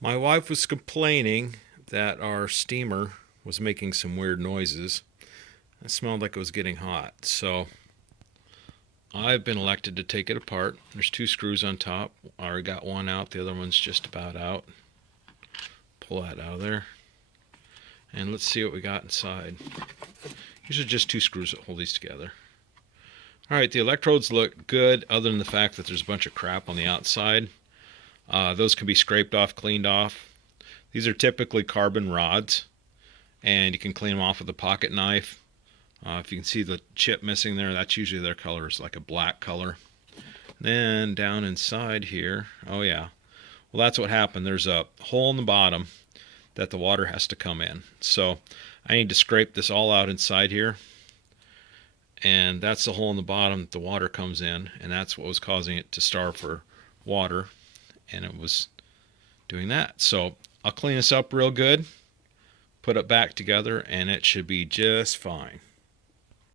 My wife was complaining that our steamer was making some weird noises. It smelled like it was getting hot. So I've been elected to take it apart. There's 2 screws on top. I already got one out. The other one's just about out. Pull that out of there. And let's see what we got inside. These are just 2 screws that hold these together. Alright, the electrodes look good other than the fact that there's a bunch of crap on the outside. Those can be scraped off, cleaned off. These are typically carbon rods, and you can clean them off with a pocket knife. If you can see the chip missing there, that's usually their color. It's like a black color. Then down inside here, oh yeah, well that's what happened. There's a hole in the bottom that the water has to come in. So I need to scrape this all out inside here. And that's the hole in the bottom that the water comes in, and that's what was causing it to starve for water, and it was doing that. So I'll clean this up real good, put it back together, and it should be just fine.